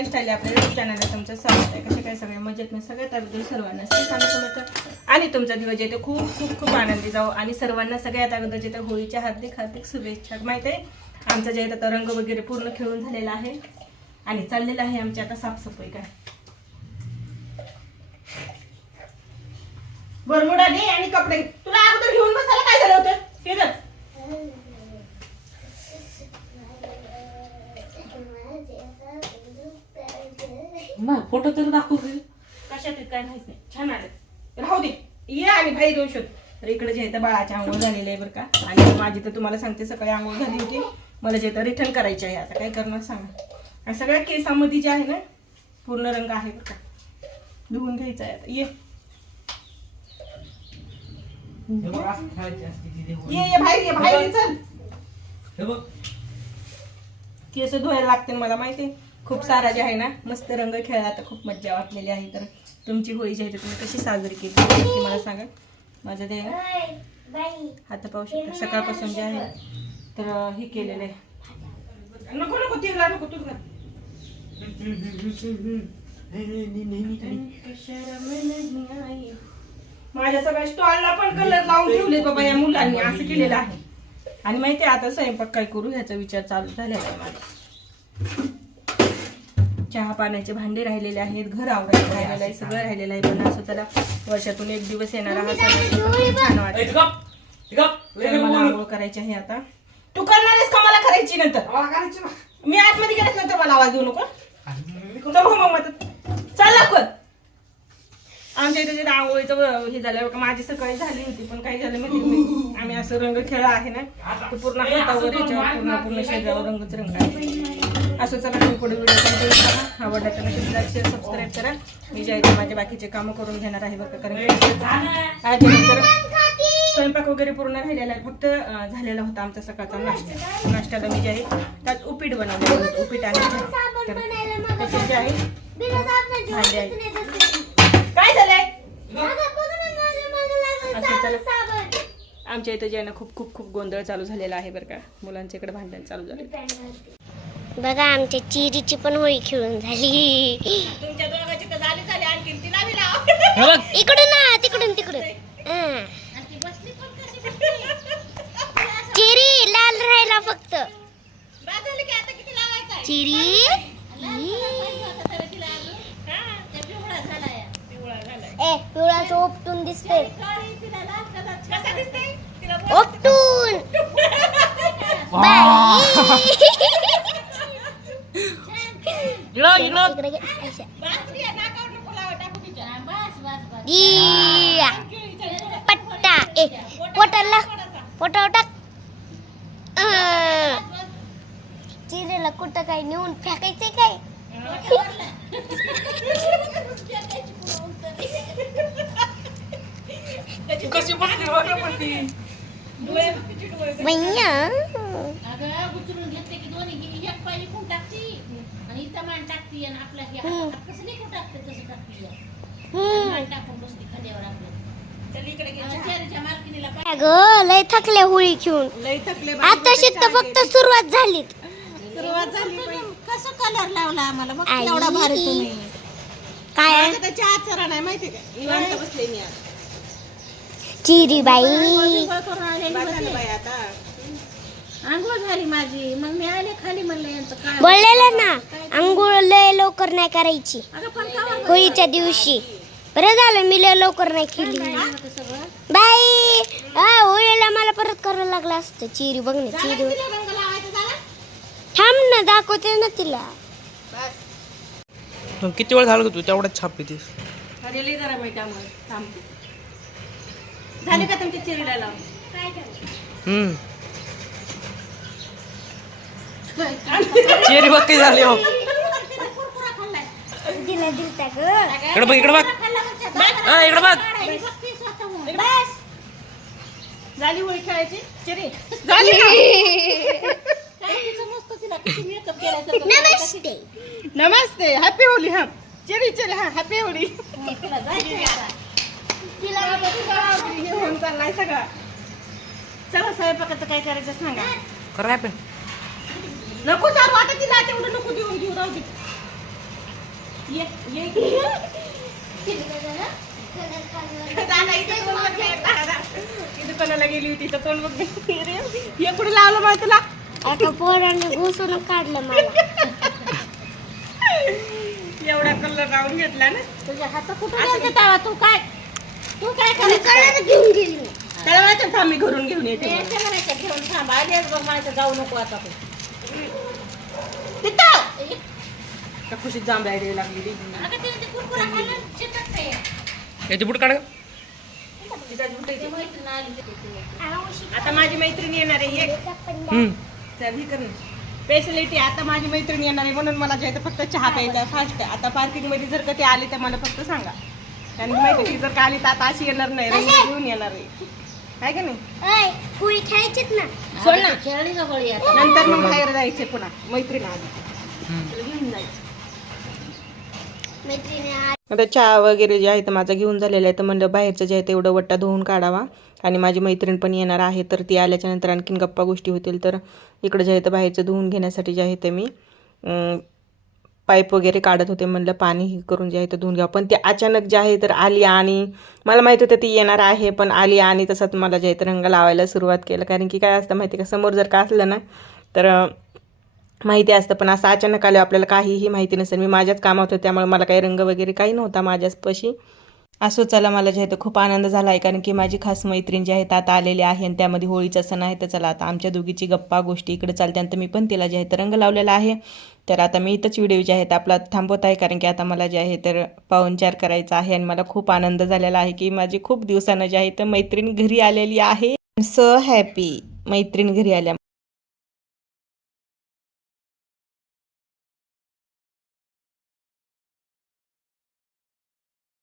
Lifestyle आपल्या YouTube चॅनलला तुमचं स्वागत आहे. कसे काय सगळे मजेत मी सगळ्यात अगोदर सर्वांना सांगतो आणि तुमचा दिवस येतो खूप खूप खूप आनंदी जाऊ आणि सर्वांना सगळ्यात अगोदर जे होळीच्या हार्दिक शुभेच्छा. माहिती आहे आमचं जे आता रंग वगैरे पूर्ण खेळून झालेला आहे आणि चाललेलं आहे आमची आता साफसफाई. काय बरमुडा दे आणि कपडे तुला अगोदर घेऊन बसायला काय झालं होतं ते तर फोटो तर दाखवू कशात काय माहित नाही. छान आले राहू दे ये आणि भाई दोन शोध. तर इकडे जे आहे बाळाची आंघोळ झालेली आहे बरं का. आणि माझी तर तुम्हाला सांगते सकाळी आंघोळ झाली होती. मला जे तर रिटर्न करायची आहे. आता काय करणार सांगा. आणि सगळ्या केसामध्ये जे आहे ना पूर्ण रंग आहे बरं का. धुवून घ्यायचा आहे आता. ये बाहेर चल. केस धुवायला लागते मला माहिती. खूप सारा जे आहे ना मस्त रंग खेळला आता खूप मज्जा वाटलेली आहे. तर तुमची होळी जी आहे तुम्ही कशी साजरी केली ती मला सांगा. माझं ते आता पाहू शकता सकाळपासून जे आहे तर हे केलेलं आहे. नको नको तिला नको तुझ माझ्या सगळ्या स्टॉलला पण कलर लावून ठेवले बाबा या मुलांनी असं केलेलं आहे. आणि माहिती आहे आता स्वयंपाक काय करू ह्याचा विचार चालू झालेला आहे माझा. चहा पाण्याचे भांडे राहिलेले आहेत, घर आवरायचं राहिलेलं आहे, सगळं राहिलेलं आहे. पण असं त्याला वर्षातून एक दिवस येणारा हा छान वाटतं. मला आंघोळ करायची आहे आता. तू करणारच का मला करायची नंतर मी आतमध्ये गेल्याच नंतर मला आवाज देऊ नको. चल लवकर. आमच्या इथे आंघोळीचं हे झालं बघा. माझी सकाळी झाली होती पण काही झालं माहिती आम्ही असं रंग खेळा आहे ना तो पूर्ण हातावर याच्यावर पूर्ण शरीरावर रंगच रंग आहे. असं चला मी पुढे व्हिडिओ कंटिन्यू आवडला तर नक्कीच लाईक शेअर सबस्क्राईब करा. मी जे आहे माझे बाकीचे कामं करून घेणार आहे बघा. कारण त्यानंतर स्वयंपाक वगैरे पूर्ण राहिलेला आहे. फक्त झालेला होता आमचा सकाळचा नाश्ता. नाश्त्याला मी जे आहे त्यात उपीट बनवलेलं होतं. उपीट आणि त्याचे जे आहे भांडे आहे. काय झालंय आमच्या इथे जे ना खूप खूप खूप गोंधळ चालू झालेला आहे बरं का. मुलांच्या इकडे भांडण चालू झाले बघा. आमच्या चिरीची पण होळी खेळून झाली. तुमच्या दोघांची तर झाली आणखी तिला बी लाव. इकडून ना तिकडून तिकडून. चिरी लाल राहिला फक्त. चिरी पिवळा ओपटून दिसते. ओपटून पट्टा पोटाला पोटा टाक. चिरेला कुठं काय नेऊन फेकायचंय काय. कशी बसली बघा पण ती भैया लय थकल्या होळी खेळून. लई थकले आता शिकत फक्त सुरुवात झाली. कसं कलर लावला आम्हाला मग आई. एवढा भारी तुम्ही काय चहा चरा नाही माहिती का. निवांत बसले मी आता. चिरी बाई आता आंघोळ झाली माझी. मग मी आले खाली म्हणलं यांचं काय बोललेलं ना अंघोळ लय लवकर नाही करायची होळीच्या दिवशी. बरं झालं मी लय लवकर नाही केली बाई. होळीला मला परत करावं लागलं असतं. चिरी बघ ना चिरी थांब ना दाखवते ना तिला. किती वेळ झालं तू तेवढ्याच छाप येते. अरे जरा माहिती आम्हाला थांबते. झाले का तुमच्या चिरीला लावून. चेरी बघ काही झाली हो. दिला दिलता ग. इकडे बघ इकडे बघ इकडे बघ. झाली होळी खेळायची चिरी झाली. नमस्ते नमस्ते हॅपी होळी. हा चिरी चिरी हा हॅपी होळी. घेऊन चाललाय सगळा. चला स्वयंपाकाचं काय करायचं सांगा. करा पण नको चालू आता तिला तेवढं नको देऊन घेऊ राहू दे. ये दादा इथे तोंड बघ रे, दादा. इथे कोणाला गेली होती तर तोंड बघ रे. हे कुठे लावलं माहिती तुला? आता पोरांनी घुसून काढलं मला. एवढा कलर राहून घेतला ना. तुझ्या हात कुठे गेलते तेव्हा? तू काय मी कलर घेऊन गेली. त्याला माहिती थांब मी घरून घेऊन येते म्हणून. याच्या म्हणायचं घेऊन थांब. आलीच बघ म्हणायचं जाऊ नको आता तू. तिथं त्या खुशीत जांभळ्या द्यावी लागली. अगं ते कुरकुरा खाल्लं चिकटतंय. याची बुट काढ. तिचा बुट ते मैत्रीण आली होती ती. आता माझी मैत्रीण येणार आहे. ये हम्म. चल ही कर स्पेशलिटी. आता माझी मैत्रीण येणार आहे म्हणून मला जे फक्त चहा प्यायचा फास्ट. आता पार्किंग मध्ये जर का ते आले तर मला फक्त सांगा. कारण की माहिती जर का आली तर आता अशी येणार नाही, रंग घेऊन येणार आहे. काय का नाही? ऐ, होळी खेळायचीच ना. सोड ना. खेळली का होळी आता? नंतर मग बाहेर जायचे पुन्हा मैत्रीण आली तर घेऊन जायचं. मैत्रिणी आता चहा वगैरे जे आहे तर माझा घेऊन झालेला आहे तर म्हणलं बाहेरचं जे आहे ते एवढं वट्टा धुवून काढावा. आणि माझी मैत्रीण पण येणार आहे तर ती आल्याच्या नंतर आणखीन गप्पा गोष्टी होतील. तर इकडं जे आहे तर बाहेरचं धुवून घेण्यासाठी जे आहे ते मी पाईप वगैरे काढत होते. म्हणलं पाणी हे करून जे आहे तर धुवून घ्यावं. पण ते अचानक जे आहे तर आली आणि मला माहिती होतं ती येणार आहे पण आली आणि तसंच मला जे आहे तर रंग लावायला सुरुवात केलं. कारण की काय असतं माहिती का, समोर जर का असलं ना तर माहिती असतं पण असं अचानक आलं आपल्याला काहीही माहिती नसेल. मी माझ्याच कामात होते त्यामुळे मला काही रंग वगैरे काही नव्हता माझ्यापाशी. असो चला, मला जे आहे तर खूप आनंद झाला आहे कारण की माझी खास मैत्रीण जी आहे तर आता आलेली आहे आणि त्यामध्ये होळीचा सण आहे. तर चला आता आमच्या दोघीची गप्पा गोष्टी इकडे चालत्यानंतर मी पण तिला जे आहे तर रंग लावलेला आहे. तर आता मी इथंच व्हिडिओ जे आहे तर आपला थांबवत आहे कारण की आता मला जे आहे तर पाहुणचार करायचा आहे आणि मला खूप आनंद झालेला आहे की माझी खूप दिवसानं जे आहे तर मैत्रीण घरी आलेली आहे. सो हॅपी मैत्रीण घरी आल्या.